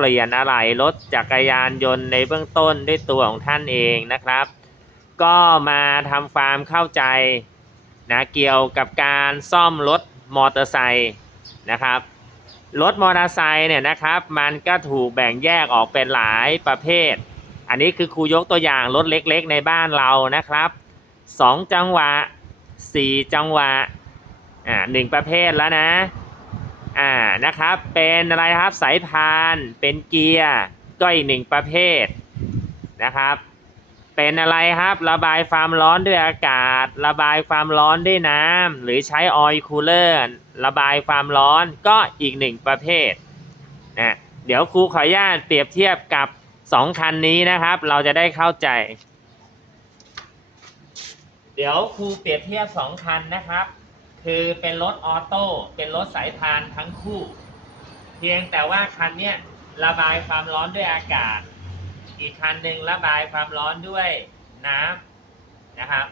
ปลี่ยนอะไหล่รถจักรยานยนต์ในเบื้องต้นด้วยตัวของท่านเองนะครับ ก็มาทำความเข้าใจนะเกี่ยวกับการซ่อมรถมอเตอร์ไซค์นะครับรถมอเตอร์ไซค์เนี่ยนะครับมันก็ถูกแบ่งแยกออกเป็นหลายประเภท อันนี้คือครูยกตัวอย่างรถเล็กๆ ในบ้านเรานะครับสองจังหวะสี่จังหวะอ่าหนึ่งประเภทแล้วนะ อ่านะครับ เป็นอะไรครับสายพานเป็นเกียร์ก็อีกหนึ่งประเภทนะครับ เป็นอะไรครับระบายความร้อนด้วยอากาศ ระบายความร้อนด้วยน้ำหรือใช้ออยล์คูลเลอร์ระบายความร้อนก็อีกหนึ่งประเภทนะเดี๋ยวครูขออนุญาตเปรียบเทียบกับสองคันนี้นะครับ เราจะได้เข้าใจ เดี๋ยวครูเปรียบเทียบสองคันนะครับ คือเป็นรถออโต้เป็นรถสายพานทั้งคู่ เพียงแต่ว่าคันเนี้ยระบายความร้อนด้วยอากาศ อีกคันหนึ่งระบายความร้อนด้วยน้ำนะครับ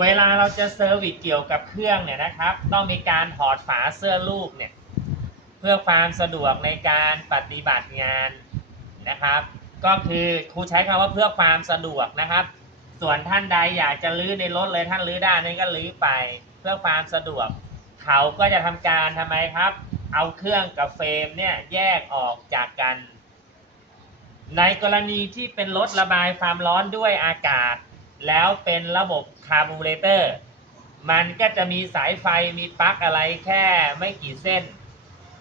เวลาเราจะเซอร์วิสเกี่ยวกับเครื่องเนี่ยนะครับ ต้องมีการถอดฝาเสื้อลูกเนี่ยเพื่อความสะดวกในการปฏิบัติงานนะครับ ก็คือครูใช้คำว่าเพื่อความสะดวกนะครับ ส่วนท่านใดอยากจะลื้อในรถเลยท่านลื้อได้นั่นก็ลื้อไป พื่อความสะดวก เขาก็จะทำการทำไมครับ เอาเครื่องกับเฟรมเนี่ยแยกออกจากกัน ในกรณีที่เป็นรถระบายความร้อนด้วยอากาศ แล้วเป็นระบบคาร์บูเรเตอร์ มันก็จะมีสายไฟมีปลั๊กอะไรแค่ไม่กี่เส้น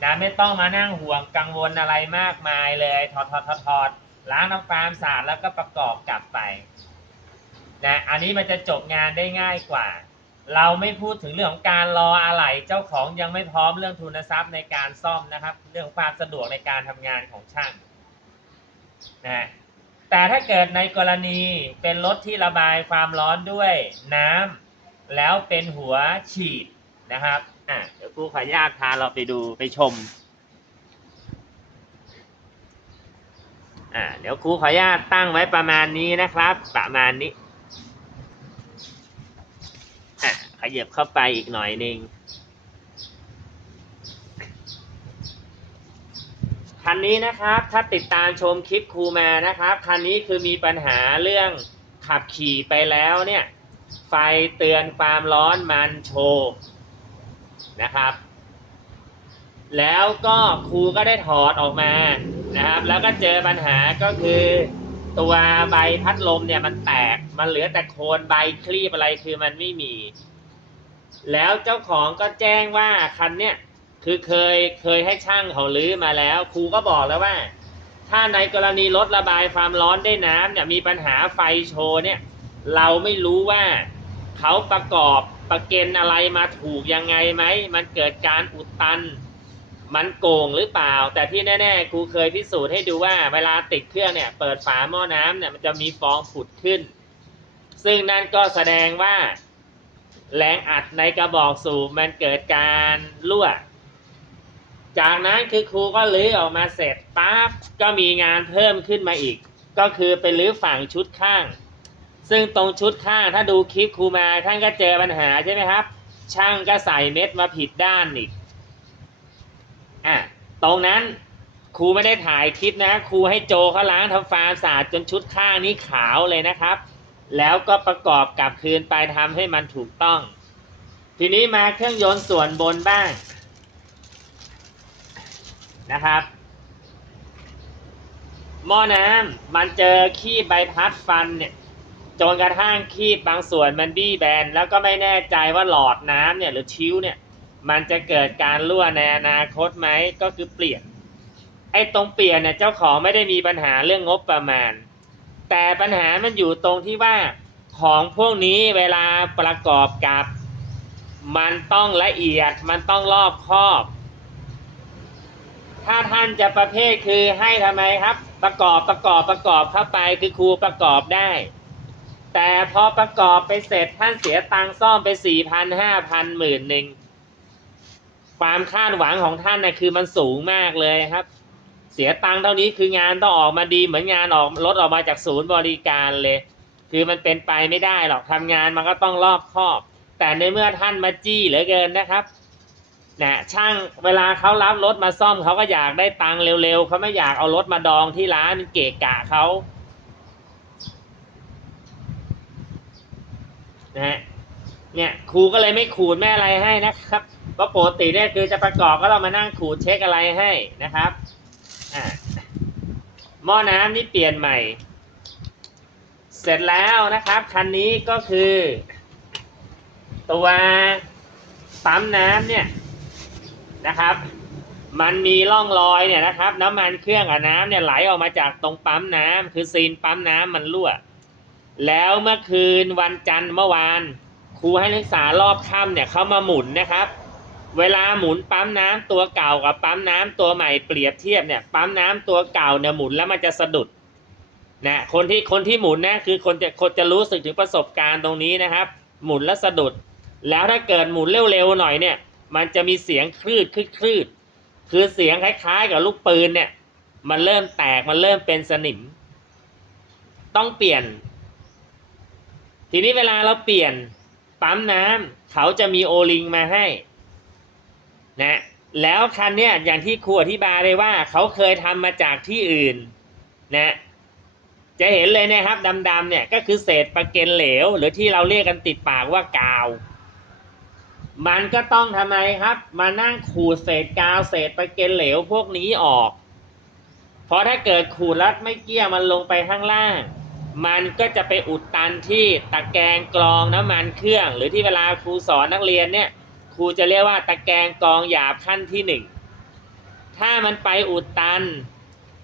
นะไม่ต้องมานั่งห่วงกังวลอะไรมากมายเลยถอดถอดถอดถอดล้างน้ำความสะอาดแล้วก็ประกอบกลับไปนะอันนี้มันจะจบงานได้ง่ายกว่า เราไม่พูดถึงเรื่องของการรออะไหล่เจ้าของยังไม่พร้อมเรื่องทุนทรัพย์ในการซ่อมนะครับ เรื่องความสะดวกในการทำงานของช่างนะแต่ถ้าเกิดในกรณีเป็นรถที่ระบายความร้อนด้วยน้ำแล้วเป็นหัวฉีดนะครับอะเดี๋ยวครูขออนุญาตพาเราไปดูไปชมอ่าเดี๋ยวครูขออนุญาตตั้งไว้ประมาณนี้นะครับ ประมาณนี้ อะข ยับเข้าไปอีกหน่อยหนึ่งคันนี้นะครับถ้าติดตามชมคลิปครูมานะครับคันนี้คือมีปัญหาเรื่องขับขี่ไปแล้วเนี่ย ไฟเตือนความร้อนมันโชว์นะครับ แล้วก็ครูก็ได้ถอดออกมานะครับ แล้วก็เจอปัญหาก็คือ ตัวใบพัดลมเนี่ยมันแตกมันเหลือแต่โคนใบคลีบอะไรคือมันไม่มี แล้วเจ้าของก็แจ้งว่าคันเนี้ยคือเคยเคยให้ช่างเขาลื้อมาแล้ว ครูก็บอกแล้วว่า ถ้าในกรณีรถระบายความร้อนได้น้ำเนี่ยมีปัญหาไฟโชว์เนี่ยเราไม่รู้ว่าเขาประกอบประเกณฑ์อะไรมาถูกยังไงไหม มันเกิดการอุดตัน มันโกงหรือเปล่า แต่ที่แน่ๆครูเคยพิสูจน์ให้ดูว่าเวลาติดเครื่องเนี่ย เปิดฝาหม้อน้ำเนี่ยมันจะมีฟองผุดขึ้น ซึ่งนั่นก็แสดงว่า แรงอัดในกระบอกสูบมันเกิดการรั่ว จากนั้นคือครูก็ลื้อออกมาเสร็จปั๊บก็มีงานเพิ่มขึ้นมาอีก ก็คือไปลื้อฝั่งชุดข้าง ซึ่งตรงชุดข้างถ้าดูคลิปครูมาท่านก็เจอปัญหาใช่ไหมครับ ช่างก็ใส่เม็ดมาผิดด้านอีกอะตรงนั้นครูไม่ได้ถ่ายคลิปนะ ครูให้โจเขาล้างทำความสาดจนชุดข้างนี้ขาวเลยนะครับ แล้วก็ประกอบกับคืนไปทำให้มันถูกต้อง ทีนี้มาเครื่องยนต์ส่วนบนบ้างนะครับ หม้อน้ำมันเจอขี้ใบพัดฟันเนี่ยจนกระทั่งขี้บางส่วนมันบี้แบน แล้วก็ไม่แน่ใจว่าหลอดน้ำเนี่ยหรือชิ้วเนี่ยมันจะเกิดการรั่วในอนาคตไหมก็คือเปลี่ยน ไอ้ตรงเปลี่ยนเนี่ยเจ้าของไม่ได้มีปัญหาเรื่องงบประมาณ แต่ปัญหามันอยู่ตรงที่ว่าของพวกนี้เวลาประกอบกับ มันต้องละเอียดมันต้องรอบคอบ ถ้าท่านจะประเภทคือให้ทำไมครับ ประกอบประกอบประกอบเข้าไปคือครูประกอบได้ แต่พอประกอบไปเสร็จท่านเสียตังค์ซ่อมไปสี่พันห้าพันหมื่นหนึ่งความคาดหวังของท่านนะคือมันสูงมากเลยครับ เสียตังค์เท่านี้คืองานต้องออกมาดีเหมือนงานออกรถออกมาจากศูนย์บริการเลย คือมันเป็นไปไม่ได้หรอกทำงานมันก็ต้องรอบคอบ แต่ในเมื่อท่านมาจี้เหลือเกินนะครับนะช่างเวลาเขารับรถมาซ่อมเขาก็อยากได้ตังค์เร็วๆเขาไม่อยากเอารถมาดองที่ร้านเกะกะเขานะฮะเนี่ยครูก็เลยไม่ขูดไม่อะไรให้นะครับเพราะปกติเนี่ยคือจะประกอบก็ต้องมานั่งขูดเช็คอะไรให้นะครับ อ่าหม้อน้ำนี่เปลี่ยนใหม่ เสร็จแล้วนะครับ คันนี้ก็คือ ตัวปั๊มน้ำเนี่ยนะครับ มันมีร่องรอยเนี่ยนะครับ น้ำมันเครื่องกับน้ำเนี่ยไหลออกมาจากตรงปั๊มน้ำคือซีนปั๊มน้ำมันรั่ว แล้วเมื่อคืนวันจันทร์เมื่อวานครูให้นักศึกษารอบค่ำเนี่ยเขามาหมุนนะครับ เวลาหมุนปั๊มน้ำตัวเก่ากับปั๊มน้ำตัวใหม่เปรียบเทียบเนี่ยปั๊มน้ำตัวเก่าเนี่ยหมุนแล้วมันจะสะดุดนะคนที่คนที่หมุนนะคือคนจะคนจะรู้สึกถึงประสบการณ์ตรงนี้นะครับ หมุนแล้วสะดุด แล้วถ้าเกิดหมุนเร็วๆหน่อยเนี่ย มันจะมีเสียงคลืดคลืดคลืดคือเสียงคล้ายๆ กับลูกปืนเนี่ย มันเริ่มแตกมันเริ่มเป็นสนิม ต้องเปลี่ยน ทีนี้เวลาเราเปลี่ยนปั๊มน้ำเขาจะมีโอลิงมาให้ นะแล้วคันเนี้ยอย่างที่ครูอธิบายเลยว่าเขาเคยทำมาจากที่อื่นนะจะเห็นเลยนะครับดำๆเนี่ยก็คือเศษปลาเกนเหลว หรือที่เราเรียกกันติดปากว่ากาว มันก็ต้องทำไมครับ มานั่งขูดเศษกาวเศษปลาเกนเหลวพวกนี้ออก เพราะถ้าเกิดขูดแล้วไม่เกี้ยมันลงไปข้างล่าง มันก็จะไปอุดตันที่ตะแกรงกรองน้ำมันเครื่อง หรือที่เวลาครูสอนนักเรียนเนี่ย ครูจะเรียกว่าตะแกรงกรองหยาบขั้นที่หนึ่งถ้ามันไปอุดตัน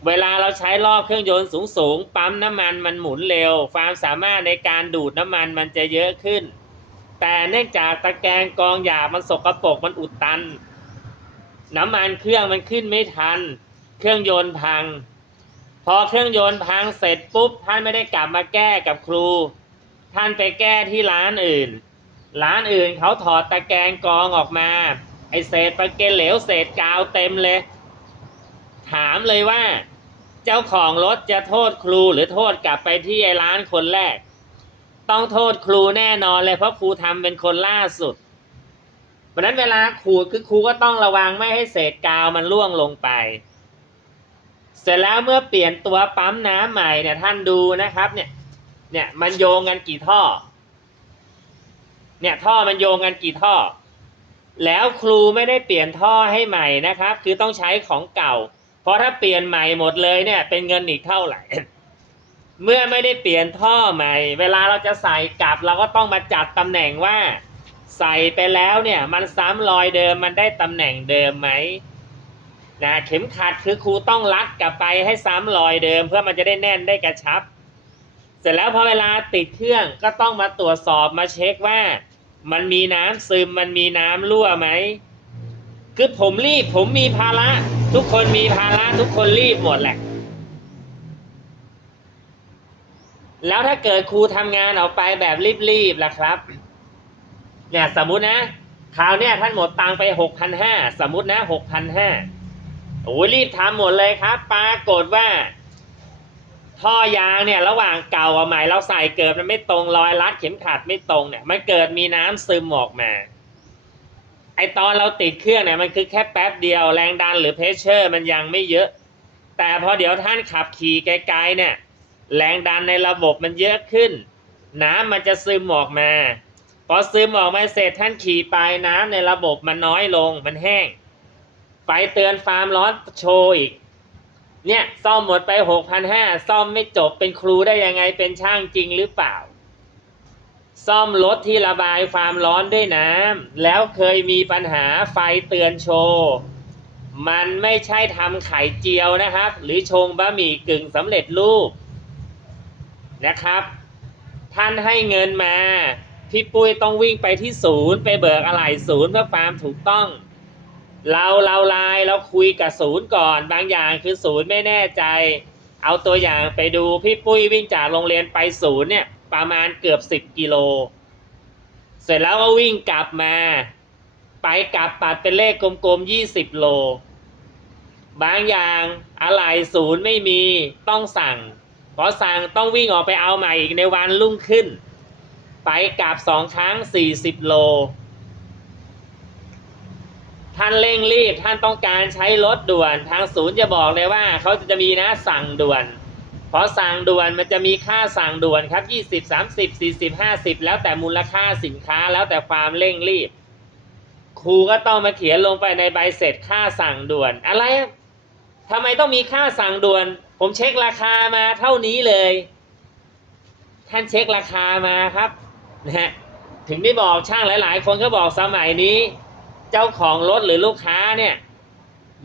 เวลาเราใช้รอบเครื่องยนต์สูงๆปั๊มน้ำมันมันหมุนเร็ว ความสามารถในการดูดน้ำมันมันจะเยอะขึ้น แต่เนื่องจากตะแกรงกรองหยาบมันสกรปรกมันอุดตัน น้ำมันเครื่องมันขึ้นไม่ทัน เครื่องยนต์พัง พอเครื่องยนต์พังเสร็จปุ๊บท่านไม่ได้กลับมาแก้กับครู ท่านไปแก้ที่ร้านอื่น ร้านอื่นเขาถอดตะแกรงกรองออกมา ไอเศษปลาเกนเหลวเศษกาวเต็มเลย ถามเลยว่า เจ้าของรถจะโทษครูหรือโทษกลับไปที่ไอร้านคนแรก ต้องโทษครูแน่นอนเลยเพราะครูทำเป็นคนล่าสุดเพราะนั้นเวลาขูดคือครูก็ต้องระวังไม่ให้เศษกาวมันล่วงลงไป เสร็จแล้วเมื่อเปลี่ยนตัวปั๊มน้ำใหม่เนี่ยท่านดูนะครับเนี่ยเนี่ยมันโยงกันกี่ท่อ เนี่ยท่อมันโยงกันกี่ท่อ แล้วครูไม่ได้เปลี่ยนท่อให้ใหม่นะครับ คือต้องใช้ของเก่า เพราะถ้าเปลี่ยนใหม่หมดเลยเนี่ย เป็นเงินอีกเท่าไหร่ เมื่อไม่ได้เปลี่ยนท่อใหม่ เวลาเราจะใส่กลับเราก็ต้องมาจัดตำแหน่งว่า ใส่ไปแล้วเนี่ย มันซ้ำรอยเดิมมันได้ตำแหน่งเดิมไหมนะเข็มขัดคือครูต้องรัดกลับไปให้ซ้ำรอยเดิม เพื่อมันจะได้แน่นได้กระชับ เสร็จแล้วพอเวลาติดเครื่องก็ต้องมาตรวจสอบมาเช็คว่า มันมีน้ำซึมมันมีน้ำรั่วไหมคือผมรีบ ผมมีภาระ ทุกคนมีภาระทุกคนรีบหมดแหละ แล้วถ้าเกิดครูทำงานออกไปแบบรีบๆล่ะครับ เนี่ยสมมุตินะคราวเนี้ยท่านหมดตังไปหกพันห้าสมมุตินะหกพันห้าโอ้ยรีบทำหมดเลยครับ ปรากฏว่า ท่อยางเนี่ยระหว่างเก่ากับใหม่เราใส่เกิดมันไม่ตรงรอยรัดเข็มขัดไม่ตรงเนี่ยมันเกิดมีน้ำซึมออกมาไอตอนเราติดเครื่องเนี่ยมันคือแค่แป๊บเดียวแรงดันหรือเพชเชอร์มันยังไม่เยอะ แต่พอเดี๋ยวท่านขับขี่ไกลๆเนี่ยแรงดันในระบบมันเยอะขึ้น น้ำมันจะซึมออกมาพอซึมออกมาเสร็จท่านขี่ไปน้ำในระบบมันน้อยลงมันแห้งไฟเตือนฟาร์มร้อนโชว์อีก เนี่ยซ่อมหมดไปหกพันห้าซ่อมไม่จบเป็นครูได้ยังไงเป็นช่างจริงหรือเปล่า ซ่อมรถที่ระบายความร้อนด้วยน้ำแล้วเคยมีปัญหาไฟเตือนโชว์มันไม่ใช่ทำไข่เจียวนะครับ หรือชงบะหมี่กึ่งสำเร็จรูปนะครับ ท่านให้เงินมา พี่ปุ้ยต้องวิ่งไปที่ศูนย์ไปเบิกอะไหล่ศูนย์เพื่อความถูกต้อง เราเราไลน์เราคุยกับศูนย์ก่อน บางอย่างคือศูนย์ไม่แน่ใจ เอาตัวอย่างไปดูพี่ปุ้ยวิ่งจากโรงเรียนไปศูนย์เนี่ยประมาณเกือบสิบกิโล เสร็จแล้วก็วิ่งกลับมา ไปกลับปัดเป็นเลขกลมๆยี่สิบโล บางอย่างอะไรศูนย์ไม่มีต้องสั่งพอสั่งต้องวิ่งออกไปเอาใหม่อีกในวันรุ่งขึ้น ไปกลับสองครั้งสี่สิบโล ท่านเร่งรีบท่านต้องการใช้รถด่วน ทางศูนย์จะบอกเลยว่าเขาจะมีนะสั่งด่วนพอสั่งด่วนมันจะมีค่าสั่งด่วนครับยี่สิบสามสิบสี่สิบห้าสิบแล้วแต่มูลค่าสินค้าแล้วแต่ความเร่งรีบ ครูก็ต้องมาเขียนลงไปในใบเสร็จค่าสั่งด่วน อะไรทำไมต้องมีค่าสั่งด่วน ผมเช็คราคามาเท่านี้เลย ท่านเช็คราคามาครับนะฮะถึงได้บอกช่างหลาย ๆ คนก็บอกสมัยนี้ เจ้าของรถหรือลูกค้าเนี่ย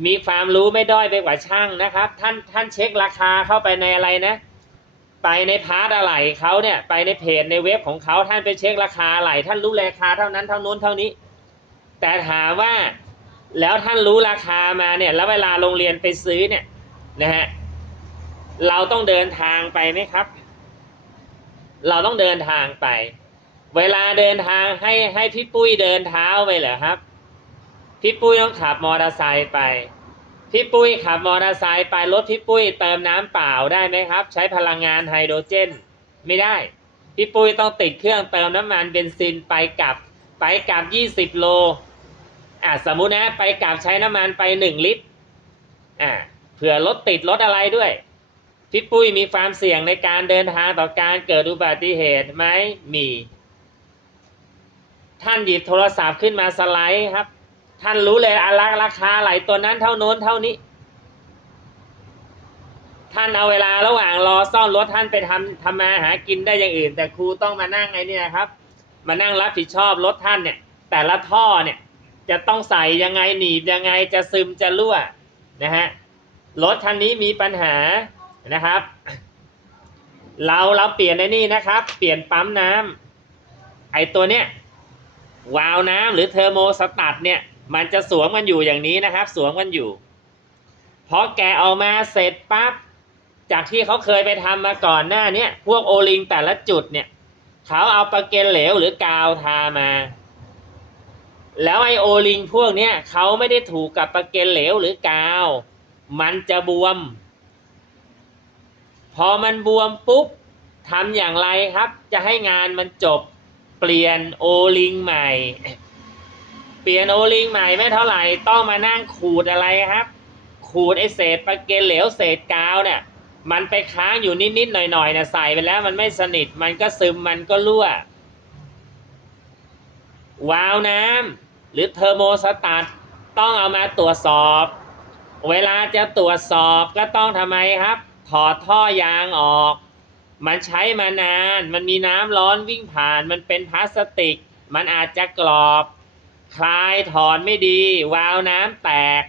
มีความรู้ไม่ด้อยไปกว่าช่างนะครับ ท่านท่านเช็คราคาเข้าไปในอะไรนะ ไปในพาร์ทอะไรเขาเนี่ยไปในเพจในเว็บของเขาท่านไปเช็คราคาอะไรท่านรู้ราคาเท่านั้นเท่านู้นเท่านี้ แต่ถามว่าแล้วท่านรู้ราคามาเนี่ย แล้วเวลาโรงเรียนไปซื้อเนี่ยนะฮะเราต้องเดินทางไปไหมครับ เราต้องเดินทางไป เวลาเดินทางให้ให้พี่ปุ้ยเดินเท้าไปเหรอครับ พี่ปุ้ยต้องขับมอเตอร์ไซค์ไป พี่ปุ้ยขับมอเตอร์ไซค์ไปรถพี่ปุ้ยเติมน้ำเปล่าได้ไหมครับ ใช้พลังงานไฮโดรเจน ไม่ได้ พี่ปุ้ยต้องติดเครื่องเติมน้ำมันเบนซินไปกลับ ไปกลับยี่สิบโลอะสมมุตินะไปกลับใช้น้ำมันไปหนึ่งลิตรอะเผื่อรถติดรถอะไรด้วยพี่ปุ้ยมีความเสี่ยงในการเดินทางต่อการเกิดอุบัติเหตุไหมมี ท่านหยิบโทรศัพท์ขึ้นมาสไลด์ครับ ท่านรู้เลยอะราราคาไหลตัวนั้นเท่าโน้นเท่านี้ ท่านเอาเวลาระหว่างรอซ่อมรถท่านไปทำทำมาหากินได้อย่างอื่น แต่ครูต้องมานั่งไงเนี่ยครับ มานั่งรับผิดชอบรถท่านเนี่ย แต่ละท่อเนี่ย จะต้องใส่ยังไงหนีบยังไงจะซึมจะรั่วนะฮะรถคันนี้มีปัญหานะครับ เราเราเปลี่ยนในนี่นะครับ เปลี่ยนปั๊มน้ำไอตัวเนี้ยวาล์วน้ำหรือเทอร์โมสตัตเนี่ย มันจะสวมกันอยู่อย่างนี้นะครับ สวมกันอยู่พอแกะออกมาเสร็จปั๊บจากที่เขาเคยไปทำมาก่อนหน้าเนี้ยพวกโอลิงแต่ละจุดเนี่ยเขาเอาปะเกนเหลวหรือกาวทามา แล้วไอโอลิงพวกเนี้ยเขาไม่ได้ถูกกับปะเกนเหลวหรือกาว มันจะบวม พอมันบวมปุ๊บทำอย่างไรครับ จะให้งานมันจบเปลี่ยนโอลิงใหม่ เปลี่ยนโอลิงใหม่ไม่เท่าไหร่ต้องมานั่งขูดอะไรครับ ขูดไอเศษปะเกนเหลวเศษกาวเนี่ย มันไปค้างอยู่นิดๆหน่อยๆนะใส่ไปแล้วมันไม่สนิทมันก็ซึมมันก็รั่ว วาล์วน้ำหรือเทอร์โมสตัตต้องเอามาตรวจสอบ เวลาจะตรวจสอบก็ต้องทำไมครับ ถอดท่อยางออก มันใช้มานาน มันมีน้ำร้อนวิ่งผ่าน มันเป็นพลาสติก มันอาจจะกรอบ คลายถอนไม่ดี วาล์วน้ำแตก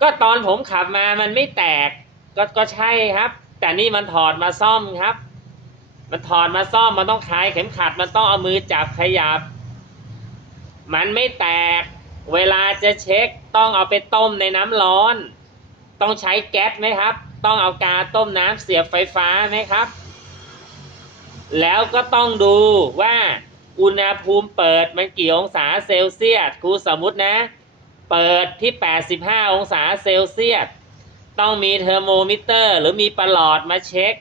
ก็ตอนผมขับมามันไม่แตก ก็ก็ใช่ครับ แต่นี่มันถอดมาซ่อมครับ มันถอดมาซ่อมมันต้องคลายเข็มขัด มันต้องเอามือจับขยับ มันไม่แตก เวลาจะเช็คต้องเอาไปต้มในน้ำร้อน ต้องใช้แก๊สไหมครับ ต้องเอากาต้มน้ำเสียบไฟฟ้าไหมครับ แล้วก็ต้องดูว่า อุณหภูมิเปิดมันกี่องศาเซลเซียสครูสมมุตินะ เปิดที่ 85 องศาเซลเซียส ต้องมีเทอร์โมมิเตอร์ หรือมีประหลอดมาเช็ค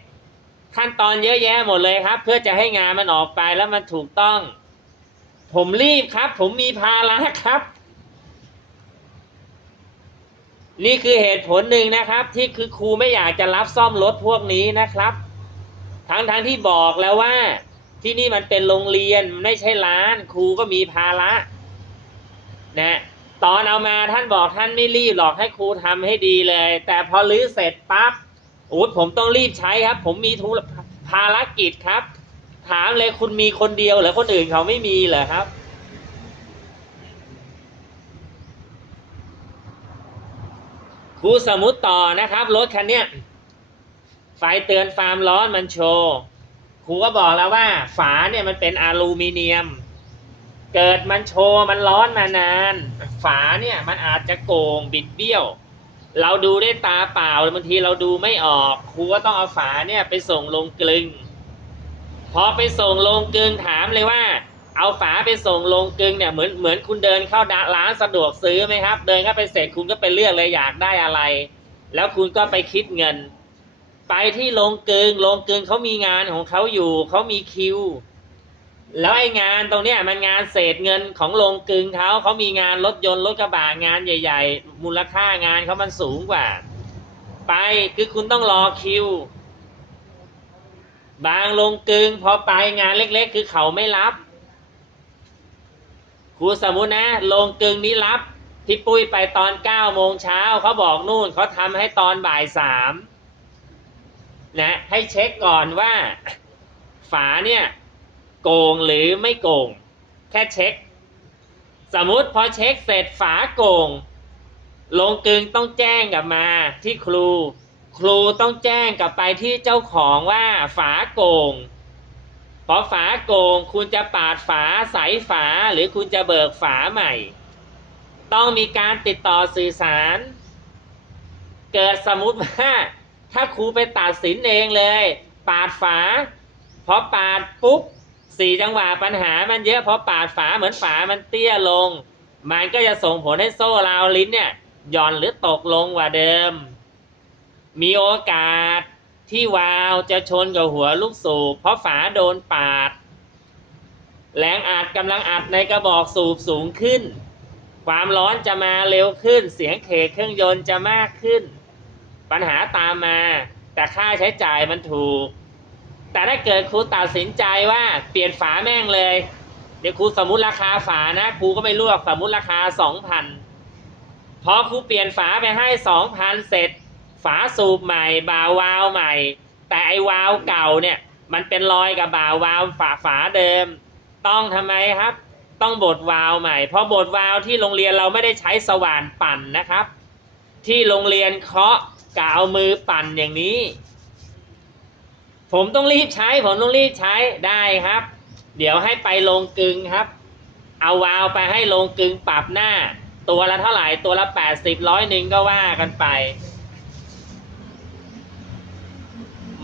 ขั้นตอนเยอะแยะหมดเลยครับ เพื่อจะให้งานมันออกไปแล้วมันถูกต้อง ผมรีบครับ ผมมีภาระครับ นี่คือเหตุผลหนึ่งนะครับ ที่คือครูไม่อยากจะรับซ่อมรถพวกนี้นะครับ ทั้งทั้งที่บอกแล้วว่า ที่นี่มันเป็นโรงเรียนไม่ใช่ร้าน ครูก็มีภาระนะตอนเอามาท่านบอกท่านไม่รีบหรอกให้ครูทำให้ดีเลย แต่พอรื้อเสร็จปั๊บโอ้ผมต้องรีบใช้ครับ ผมมีธุระภารกิจครับ ถามเลยคุณมีคนเดียวหรือคนอื่นเขาไม่มีเหรอครับ ครูสมมุติต่อนะครับรถคันเนี้ยไฟเตือนความร้อนมันโชว์ รูก็บอกแล้วว่า ฝาเนี่ยมันเป็นอลูมิเนียม เกิดมันโชว์มันร้อนมานาน ฝาเนี่ยมันอาจจะโกงบิดเบี้ยว เราดูด้วยตาเปล่าบางทีเราดูไม่ออกครูก็ต้องเอาฝาเนี่ยไปส่งลงกลึง พอไปส่งลงกลึงถามเลยว่า เอาฝาไปส่งลงกลึงเนี่ยเหมือนเหมือนคุณเดินเข้าร้านสะดวกซื้อไหมครับ เดินเข้าไปเสร็จคุณก็ไปเลือกเลยอยากได้อะไร แล้วคุณก็ไปคิดเงิน ไปที่โรงเกลึงโรงเกลึงเขามีงานของเขาอยู่เขามีคิว แล้วไอ้งานตรงเนี้ยมันงานเศษเงินของโรงกลึงเขาเขามีงานรถยนต์รถกระบะงานใหญ่ ๆ มูลค่างานเขามันสูงกว่า ไปคือคุณต้องรอคิว บางโรงกลึงพอไปงานเล็ก ๆ คือเขาไม่รับครูสมมุตินะโรงกลึงนี้รับพี่ปุ้ยไปตอนเก้าโมงเช้าเขาบอกนู่นเขาทำให้ตอนบ่ายสาม นะให้เช็คก่อนว่า ฝาเนี่ยโกงหรือไม่โกง แค่เช็ค สมมุติพอเช็คเสร็จฝาโกง ลงกึงต้องแจ้งกลับมาที่ครู ครูต้องแจ้งกลับไปที่เจ้าของว่าฝาโกงพอฝาโกงคุณจะปาดฝาใสฝาหรือคุณจะเบิกฝาใหม่ ต้องมีการติดต่อสื่อสาร เกิดสมมุติว่า ถ้าครูไปตัดสินเองเลย ปาดฝาพอปาดปุ๊บสี่จังหวะปัญหามันเยอะพอปาดฝาเหมือนฝามันเตี้ยลง มันก็จะส่งผลให้โซ่ราวลิ้นเนี่ยหย่อนหรือตกลงกว่าเดิม มีโอกาสที่วาล์วจะชนกับหัวลูกสูบเพราะฝาโดนปาด แรงอัดกำลังอัดในกระบอกสูบสูงขึ้น ความร้อนจะมาเร็วขึ้น เสียงเคเครื่องยนต์จะมากขึ้น ปัญหาตามมา แต่ค่าใช้จ่ายมันถูก แต่ถ้าเกิดครูตัดสินใจว่าเปลี่ยนฝาแม่งเลย เดี๋ยวครูสมมุติราคาฝานะครูก็ไม่ลวกสมมุติราคาสองพันพอครูเปลี่ยนฝาไปให้สองพันเสร็จ ฝาสูบใหม่ บาวาวใหม่ แต่ไอวาวเก่าเนี่ย มันเป็นรอยกับบาวาวฝาฝาเดิม ต้องทำไมครับ ต้องบดวาวใหม่ เพราะบดวาวที่โรงเรียนเราไม่ได้ใช้สว่านปั่นนะครับ ที่โรงเรียนเคาะ กเอามือปั่นอย่างนี้ ผมต้องรีบใช้ ผมต้องรีบใช้ได้ครับ เดี๋ยวให้ไปลงกึงครับ เอาวาล์วไปให้ลงกึงปรับหน้า ตัวละเท่าไหร่ตัวละแปดสิบร้อยหนึ่งก็ว่ากันไป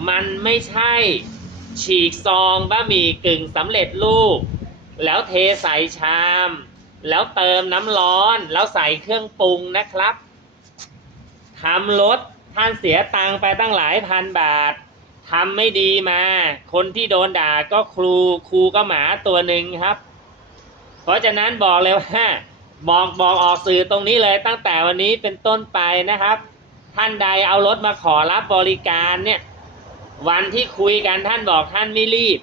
มันไม่ใช่ ฉีกซองบะหมี่กึ่งสำเร็จรูป แล้วเทใส่ชาม แล้วเติมน้ำร้อนแล้วใส่เครื่องปรุงนะครับทำรถ ท่านเสียตังค์ไปตั้งหลายพันบาททำไม่ดีมา คนที่โดนด่าก็ครูครูก็หมาตัวหนึ่งครับ เพราะฉะนั้นบอกเลยว่าบอกบอกออกสื่อตรงนี้เลยตั้งแต่วันนี้เป็นต้นไปนะครับ ท่านใดเอารถมาขอรับบริการเนี่ย วันที่คุยกันท่านบอกท่านไม่รีบ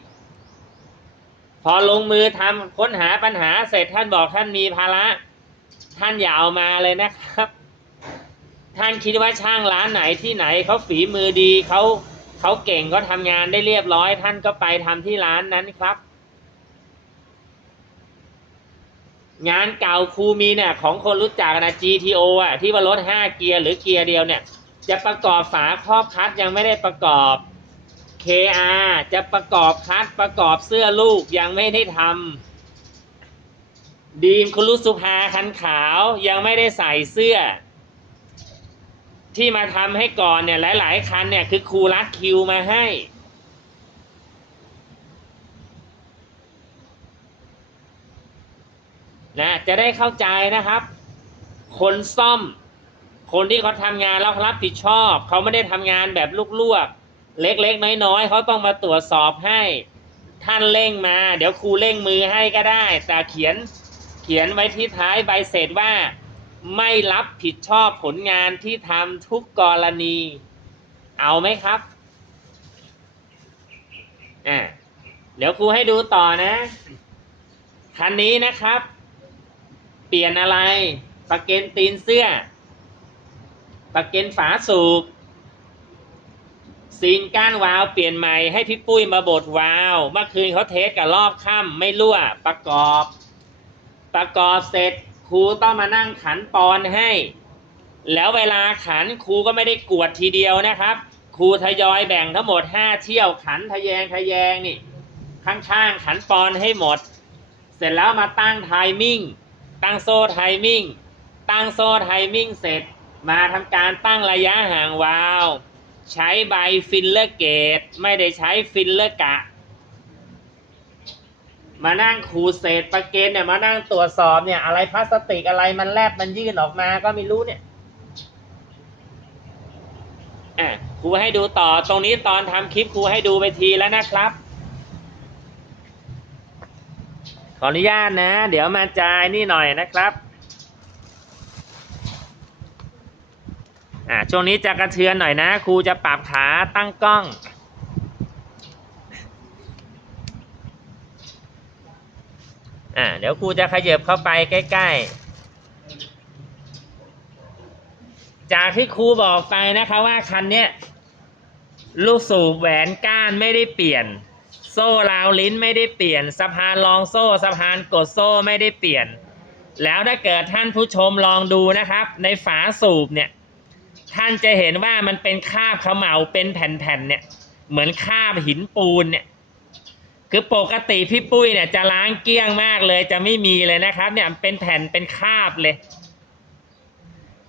พอลงมือทำค้นหาปัญหาเสร็จท่านบอกท่านมีภาระ ท่านอย่าเอามาเลยนะครับ ท่านคิดว่าช่างร้านไหนที่ไหนเขาฝีมือดีเขาเขาเก่งก็ทำงานได้เรียบร้อย ท่านก็ไปทำที่ร้านนั้นครับ งานเก่าครูมีเนี่ยของคนรู้จักนะ GTO อะที่ว่ารถห้าเกียร์หรือเกียร์เดียวเนี่ย จะประกอบฝาครอบคัดยังไม่ได้ประกอบ KR จะประกอบคัดประกอบเสื้อลูกยังไม่ได้ทำดีมคุณลุสุภาคันขาวยังไม่ได้ใส่เสื้อ ที่มาทำให้ก่อนเนี่ยหลาย ๆ คันเนี่ยคือครูรัดคิวมาให้ นะจะได้เข้าใจนะครับ คนซ่อม คนที่เขาทำงานแล้วรับผิดชอบ เขาไม่ได้ทำงานแบบลวกๆเล็ก ๆ น้อย ๆ เขาต้องมาตรวจสอบให้ ท่านเร่งมา เดี๋ยวครูเร่งมือให้ก็ได้ แต่เขียนเขียนไว้ที่ท้ายใบเสร็จว่า ไม่รับผิดชอบผลงานที่ทำทุกกรณี เอาไหมครับอ่าเดี๋ยวครูให้ดูต่อนะคันนี้นะครับ เปลี่ยนอะไรประเกนตีนเสื้อประเกนฝาสูบซิงก้านวาล์วเปลี่ยนใหม่ให้พี่ปุ้ยมาบดวาล์วเมื่อคืนเขาเทสกับรอบค่ำไม่รั่วประกอบ ประกอบเสร็จ รูต้องมานั่งขันปอนให้ แล้วเวลาขันครูก็ไม่ได้กวดทีเดียวนะครับ ครูทยอยแบ่งทั้งหมดห้าเที่ยวขันทะแยงทะแยงนี่ ข้างๆขันปอนให้หมด เสร็จแล้วมาตั้งไทมิ่ง ตั้งโซ่ไทมิ่ง ตั้งโซ่ไทมิ่งเสร็จ มาทำการตั้งระยะห่างวาว ใช้ใบฟิลเลอร์เกต ไม่ได้ใช้ฟิลเลอร์กะ มานั่งขูดเศษประเกนเนี่ยมานั่งตรวจสอบเนี่ย อะไรพลาสติกอะไรมันแลบมันยื่นออกมาก็ไม่รู้เนี่ยอะครูให้ดูต่อตรงนี้ตอนทำคลิปครูให้ดูไปทีแล้วนะครับ ขออนุญาตนะ เดี๋ยวมาจ่ายนี่หน่อยนะครับอ่าช่วงนี้จะกระเทือนหน่อยนะ ครูจะปรับขาตั้งกล้อง อ่าเดี๋ยวครูจะขยับเข้าไปใกล้ ๆ จากที่ครูบอกไปนะคะว่าคันเนี้ยลูกสูบแหวนก้านไม่ได้เปลี่ยน โซ่ราวลิ้นไม่ได้เปลี่ยนสะพานรองโซ่สะพานกดโซ่ไม่ได้เปลี่ยน แล้วถ้าเกิดท่านผู้ชมลองดูนะครับ ในฝาสูบเนี่ย ท่านจะเห็นว่ามันเป็นคราบเขม่าเป็นแผ่นๆเนี่ย เหมือนคราบหินปูนเนี่ย คือปกติพี่ปุ้ยเนี่ยจะล้างเกลี้ยงมากเลย จะไม่มีเลยนะครับ เนี่ยเป็นแผ่นเป็นคราบเลย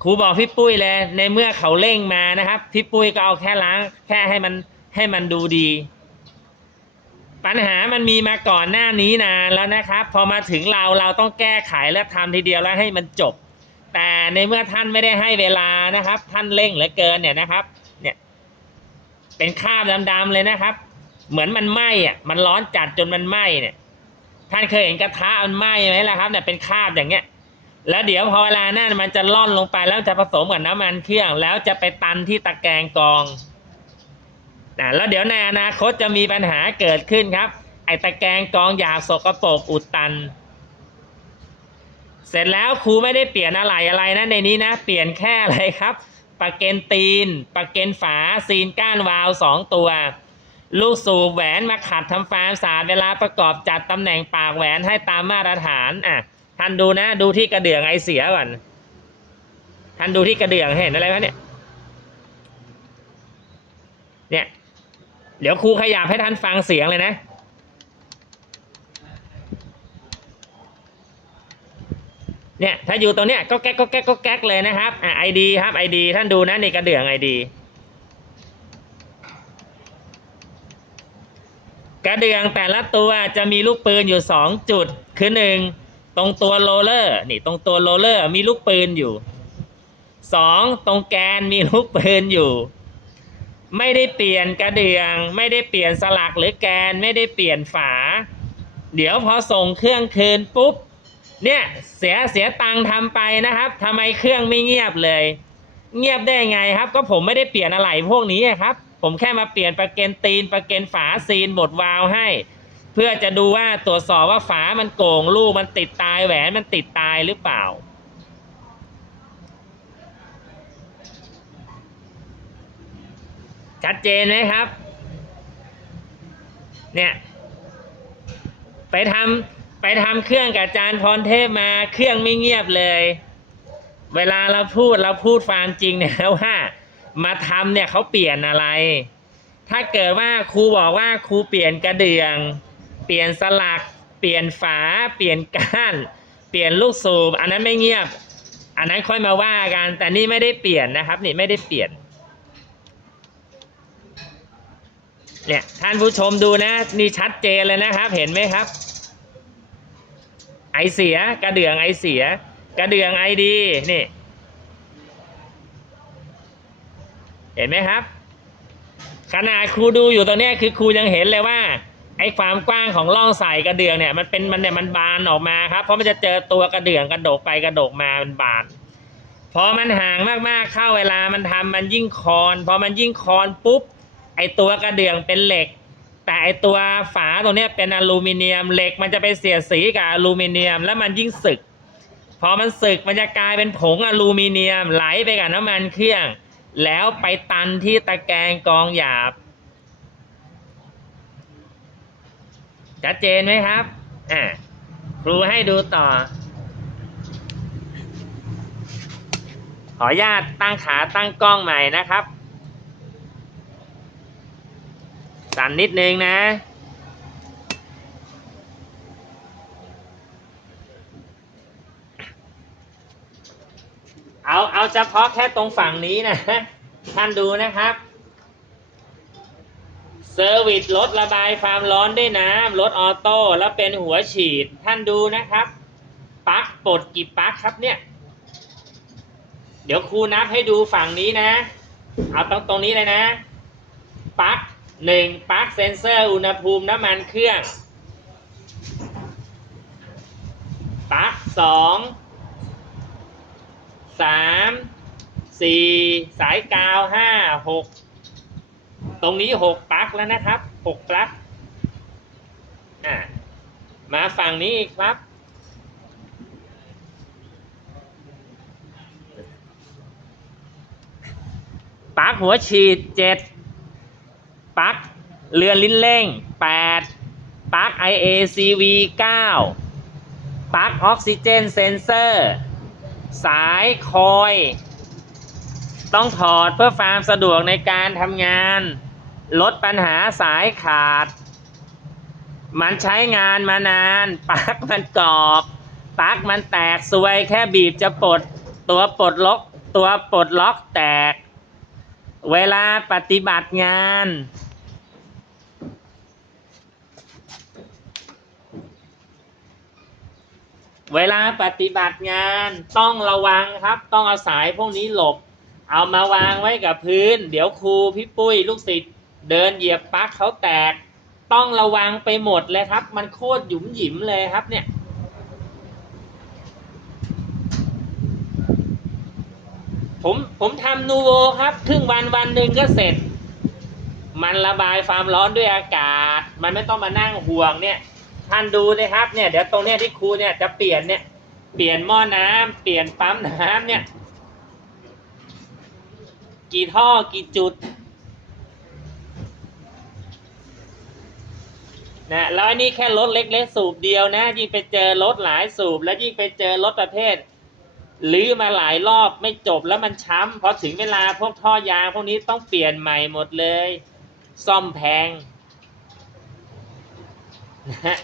ครูบอกพี่ปุ้ยเลย ในเมื่อเขาเร่งมานะครับ พี่ปุ้ยก็เอาแค่ล้าง แค่ให้มันให้มันดูดี ปัญหามันมีมาก่อนหน้านี้นานแล้วนะครับ พอมาถึงเราเราต้องแก้ไขและทำทีเดียวแล้วให้มันจบ แต่ในเมื่อท่านไม่ได้ให้เวลานะครับ ท่านเร่งเหลือเกินเนี่ยนะครับ เนี่ย เป็นคราบดำๆเลยนะครับ เหมือนมันไหม้อะมันร้อนจัดจนมันไหม้เนี่ยท่านเคยเห็นกระทะมันไหม้ไหมล่ะครับเนี่ยเป็นคราบอย่างเงี้ย แล้วเดี๋ยวพอเวลานั้นมันจะล่อนลงไปแล้วจะผสมกับน้ำมันเครื่อง แล้วจะไปตันที่ตะแกรงกองนะแล้วเดี๋ยวในอนาคตจะมีปัญหาเกิดขึ้นครับ ไอ้ตะแกรงกองอยากสกปรกอุดตัน เสร็จแล้วครูไม่ได้เปลี่ยนอะไรอะไรนะในนี้นะ เปลี่ยนแค่อะไรครับปากเกนตีนปากเกนฝาซีนก้านวาล์วสองตัว ลูกสูบแหวนมาขัดทำฟาร์มสาดเวลาประกอบจัดตำแหน่งปากแหวนให้ตามมาตรฐานอะท่านดูนะ ดูที่กระเดื่องไอเสียก่อนท่านดูที่กระเดื่องเห็นอะไรไหมเนี่ยเนี่ยเดี๋ยวครูขยับให้ท่านฟังเสียงเลยนะเนี่ยถ้าอยู่ตรงเนี้ยก็แก๊กก็แก๊กก็แก๊กเลยนะครับอะไอดีครับไอดีท่านดูนะในกระเดื่องไอดี กระเดื่องแต่ละตัวจะมีลูกปืนอยู่สองจุด คือหนึ่งตรงตัวโรเลอร์นี่ตรงตัวโรเลอร์มีลูกปืนอยู่สองตรงแกนมีลูกปืนอยู่ ไม่ได้เปลี่ยนกระเดื่อง ไม่ได้เปลี่ยนสลักหรือแกนไม่ได้เปลี่ยนฝา เดี๋ยวพอส่งเครื่องคืนปุ๊บเนี่ยเสียเสียตังค์ทำไปนะครับทำไมเครื่องไม่เงียบเลย เงียบได้ไงครับ ก็ผมไม่ได้เปลี่ยนอะไรพวกนี้ครับ ผมแค่มาเปลี่ยนประเกนตีนประเกนฝาซีนบดวาล์วให้ เพื่อจะดูว่าตรวจสอบว่าฝามันโก่งลูกมันติดตายแหวนมันติดตายหรือเปล่า ชัดเจนไหมครับ เนี่ย ไปทำไปทำเครื่องกับอาจารย์พรเทพมาเครื่องไม่เงียบเลย เวลาเราพูดเราพูดความจริงเนี่ยว่า มาทำเนี่ยเขาเปลี่ยนอะไร ถ้าเกิดว่าครูบอกว่าครูเปลี่ยนกระเดื่อง เปลี่ยนสลัก เปลี่ยนฝา เปลี่ยนก้าน เปลี่ยนลูกสูบ อันนั้นไม่เงียบ อันนั้นค่อยมาว่ากัน แต่นี่ไม่ได้เปลี่ยนนะครับ นี่ไม่ได้เปลี่ยน เนี่ยท่านผู้ชมดูนะ นี่ชัดเจนเลยนะครับ เห็นไหมครับ ไอเสียกระเดื่องไอเสีย กระเดื่องไอดีนี่ เห็นไหมครับ ขนาดครูดูอยู่ตรงนี้คือครูยังเห็นเลยว่าไอ้ความกว้างของร่องใส่กระเดื่องเนี่ยมันเป็นมันเนี่ยมันบานออกมาครับเพราะมันจะเจอตัวกระเดื่องกระโดกไปกระโดกมามันบานพอมันห่างมากๆเข้าเวลามันทำมันยิ่งคอนพอมันยิ่งคอนปุ๊บไอ้ตัวกระเดื่องเป็นเหล็ก แต่ไอ้ตัวฝาตัวเนี้ยเป็นอลูมิเนียมเหล็กมันจะไปเสียดสีกับอลูมิเนียม แล้วมันยิ่งสึก พอมันสึกมันจะกลายเป็นผงอลูมิเนียมไหลไปกับน้ำมันเครื่อง แล้วไปตันที่ตะแกรงกองหยาบชัดเจนไหมครับอ่าครูให้ดูต่อ ขออนุญาตตั้งขาตั้งกล้องใหม่นะครับสั่นนิดนึงนะ เอาเอาเฉพาะแค่ตรงฝั่งนี้นะ ท่านดูนะครับเซอร์วิสรถระบายความร้อนด้วยน้ำรถออโต้แล้วเป็นหัวฉีด ท่านดูนะครับปลั๊กปลดกี่ปลั๊กครับเนี่ย เดี๋ยวครูนับให้ดูฝั่งนี้นะ เอาตรงตรงนี้เลยนะปลั๊กหนึ่งปลั๊กเซนเซอร์อุณหภูมิน้ำมันเครื่องปลั๊กสอง สามสี่สายกาวห้าหกตรงนี้หกปลั๊กแล้วนะครับหกปลั๊กอ่ามาฝั่งนี้อีกครับปลั๊กหัวฉีดเจ็ดปลั๊กเรือนลิ้นเร่งแปดปลั๊ก IACV เก้าปลั๊กออกซิเจนเซนเซอร์ สายคอย ต้องถอดเพื่อความสะดวกในการทำงาน ลดปัญหาสายขาด มันใช้งานมานานปลั๊กมันกรอบปลั๊กมันแตกซวยแค่บีบจะปลดตัวปลดล็อกตัวปลดล็อกแตก เวลาปฏิบัติงาน เวลาปฏิบัติงานต้องระวังครับ ต้องเอาสายพวกนี้หลบ เอามาวางไว้กับพื้น เดี๋ยวครูพี่ปุ้ยลูกศิษย์เดินเหยียบปลั๊กเขาแตก ต้องระวังไปหมดเลยครับ มันโคตรหยุมหยิมเลยครับเนี่ยผมผมทำนูโวครับครึ่งวันวันหนึ่งก็เสร็จ มันระบายความร้อนด้วยอากาศ มันไม่ต้องมานั่งห่วงเนี่ย ท่านดูนะครับเนี่ยเดี๋ยวตรงเนี้ยที่ครูเนี่ยจะเปลี่ยนเนี่ยเปลี่ยนหม้อน้ำเปลี่ยนปั๊มน้ำเนี่ย กี่ท่อกี่จุดนะแล้วอันนี้แค่รถเล็กๆสูบเดียวนะ ยิ่งไปเจอรถหลายสูบ แล้วยิ่งไปเจอรถประเภทลื้อมาหลายรอบไม่จบแล้วมันช้ำพอถึงเวลาพวกท่อยางพวกนี้ต้องเปลี่ยนใหม่หมดเลย ซ่อมแพงนะฮะ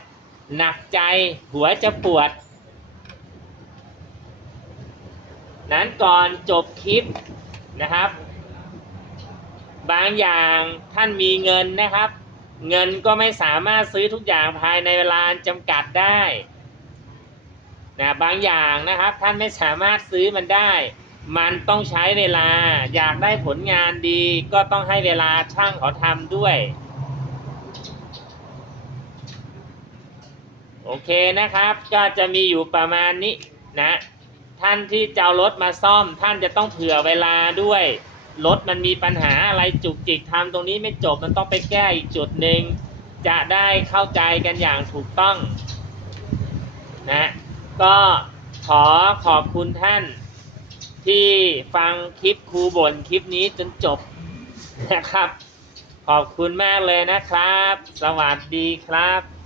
หนักใจหัวจะปวด นั้นก่อนจบคลิปนะครับ บางอย่างท่านมีเงินนะครับ เงินก็ไม่สามารถซื้อทุกอย่างภายในเวลาจำกัดได้นะบางอย่างนะครับท่านไม่สามารถซื้อมันได้ มันต้องใช้เวลา อยากได้ผลงานดี ก็ต้องให้เวลาช่างเขาทำด้วย โอเคนะครับ ก็จะมีอยู่ประมาณนี้นะ ท่านที่จะเอารถมาซ่อม ท่านจะต้องเผื่อเวลาด้วย รถมันมีปัญหาอะไรจุกจิกทำตรงนี้ไม่จบมันต้องไปแก้อีกจุดหนึ่งจะได้เข้าใจกันอย่างถูกต้องนะก็ขอขอบคุณท่านที่ฟังคลิปครูบ่นคลิปนี้จนจบนะครับ ขอบคุณมากเลยนะครับ สวัสดีครับ